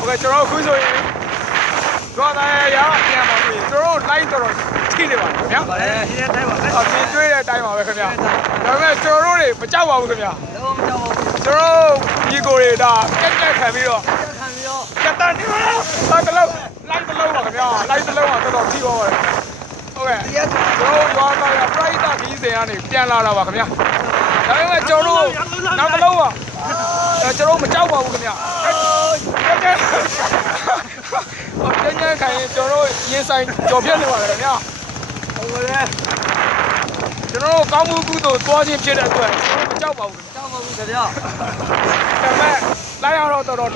OK ကျွန်တော်ခုဆိုရင်တော့တိုင်းရပြန်ပါပြီကျွန်တော် live တော့ထိနေပါခင်ဗျာပါတယ်ဒီတိုင်းပါပဲအပြင်တွေ့တဲ့အတိုင်းပါပဲခင်ဗျာဒါပေမဲ့ကျွန်တော်တို့တွေမကြောက်ပါဘူးခင်ဗျာတော့မကြောက်ပါဘူးကျွန်တော်ဒီကိုတွေဒါကက်ခံပြီးတော့ကက်တန်ဒီမှာတလုံး live တလုံးပါခင်ဗျာ live တလုံးကတော်တော်ထိပါပါတယ်ဟုတ်ကဲ့ကျွန်တော်ရွာသားရ private ခီးစဉ်ကနေပြန်လာတာပါခင်ဗျာဒါပေမဲ့ကျွန်တော်တို့နောက်တလုံးပါကျွန်တော်မကြောက်ပါဘူးခင်ဗျာကျန်းခိုင်ကျွန်တော်ရင်ဆိုင်ကြော်ပြတ်နေပါတယ်ခင်ဗျာဟုတ်ကဲ့ကျွန်တော်ကောင်းမှုကုသိုလ်သွားခြင်းဖြစ်တဲ့အတွက်မကြောက်ပါဘူးကြောက်ပါဘူးခင်ဗျာဒါပေမဲ့လိုက်ရတော့တော်တော်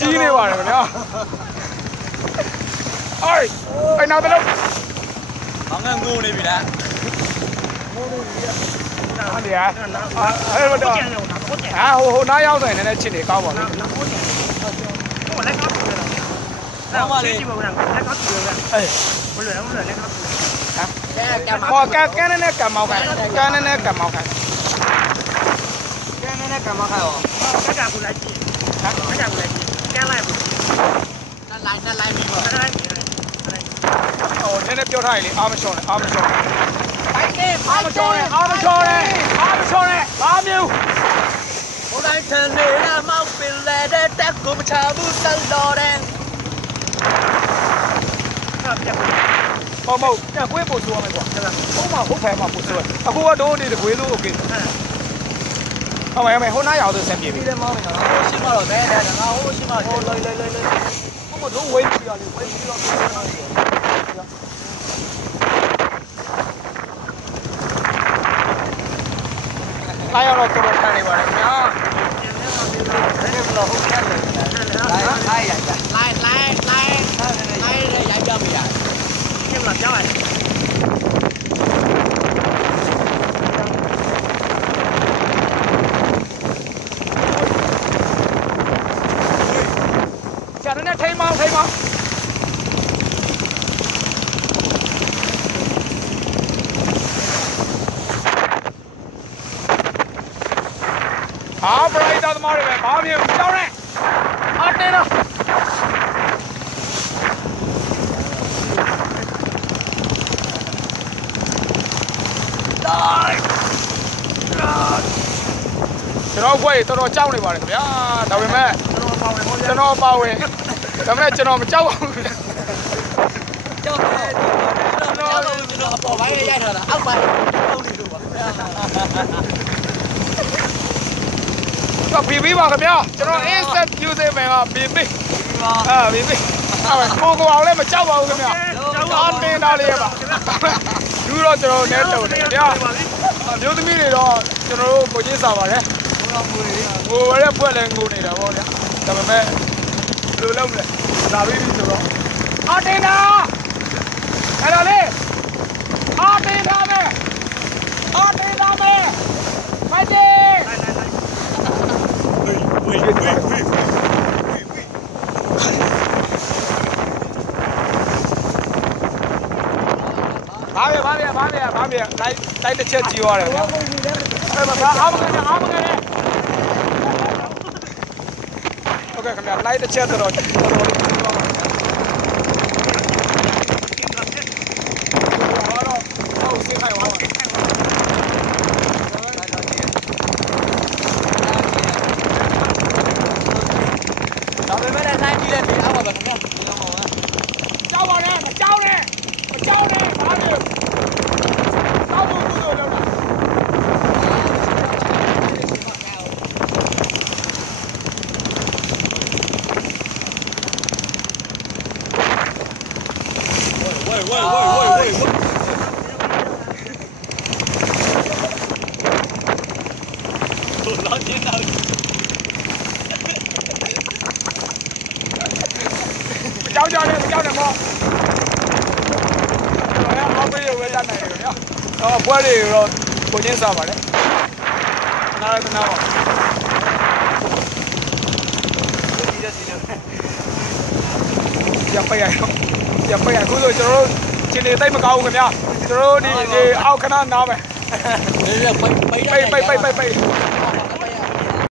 ကြီးနေပါတယ်ခင်ဗျာအဲ့နောက်တလုံးဘာငန်းငိုနေပြီလားငိုနေပြီဟုတ်တယ်အဲ့တော့ဟိုနားရောက်ဆိုရင်လည်းချစ်နေကောင်းပါလို့ဟိုလည်းကောင်းတယ်နော်မလေးကြည့်ပါဦးနော်လည်းကောင်းတယ်အေးဘယ်လိုလဲလည်းကောင်းတယ်ဟမ်ကဲနဲ့ကမောက်ခိုင်းကဲနဲ့ကမောက်ခိုင်းကဲနဲ့ကမောက်ခိုင်းရောကကူလိုက်ကြည့်ဟမ်ကကူလိုက်ကြည့်ကဲလိုက်ဘူးလိုက်ပြီပါလိုက်ဟိုနည်းနည်းပြောထားရလေအားမချောနဲ့အားမချောနဲ့အားမချောနဲ့အားမချောနဲ့အားမချောနဲ့ဘာမျိုးဟိုတိုင်းထန်နေတာမောက်ပင်လဲတဲ့တက်ကိုမချဘူးစလော်တဲ့မဟုတ်တက်ခွေးပို့ဆိုရမယ်ကွာဟုတ်ဖဲမှာပို့ဆိုရအခုကတော့ဒီခွေးလို့โอเคဟုတ်မယ်ဟိုနားရောက်တော့ဆင်းပြေပြီဒီမောင်းနေတာဟိုရှိမှတော့နဲငါဟိုရှိမှဟိုလိုက်ဟိုမတော့ဝေးပြီးရလေဝေးပြီးတော့လာရတော့တော်တော်ခံနေပါတယ်ခင်ဗျာဒီဘလောဟုတ်ကဲ့လိုက်ရိုက်ပြမရဒီမှာကြောက်ရတယ်ကျန်တဲ့ထိမောင်းပရိုက်တာသမားတွေပဲဘာမြင်ကြောက်နေအတင်းတော့ကျွန်တော်ဘွဲတော်တော်ကြောက်နေပါတယ်ခင်ဗျာဒါပေမဲ့ကျွန်တော်ပါဝင်ဒါပေမဲ့ကျွန်တော်မကြောက်ပါဘူးကြောက်တယ်ကျွန်တော်အပေါ်ပိုင်းရိုက်ထားတာအောက်ပိုင်းအောက်နေလို့ပါတော့BBပါခင်ဗျာကျွန်တော် instant music မှာ BB BB ကိုအောင်လည်းမကြောက်ပါဘူးခင်ဗျာအားတင်းသားလေးပါလူတော့ကျွန်တော်နဲ့တုံတယ်ခင်ဗျာမျိုးသမီးတွေတော့ကျွန်တော်တို့ကိုချင်းစားပါတယ်ဟိုရဲပွက်လည်းငိုနေတာပေါ့ဗျာဒါပေမဲ့ဘယ်လိုလုပ်မလဲဒါပြီးပြီဆိုတော့အားတင်းသားအဲ့ဒါလေးအားတင်းသားမယ်ဖိုက်တယ်ဘာပြလိုက်တစ်ချက်ကြည့်ရတယ်ဗျာအဲ့မှာအားမငယ်โอเคခင်ဗျာလိုက်တစ်ချက်တော့ကြောက်တယ်မောအောက်ပြေးဝဲတတ်နိုင်တယ်ဗျာပွဲတွေတော့ကိုချင်းစားပါလေနားရနားပါရပါရခုဆိုကျွန်တော်တို့ခြေနေတိတ်မကောင်းဘူးခင်ဗျာကျွန်တော်တို့ဒီအောက်ခဏနားမယ်ပိတ်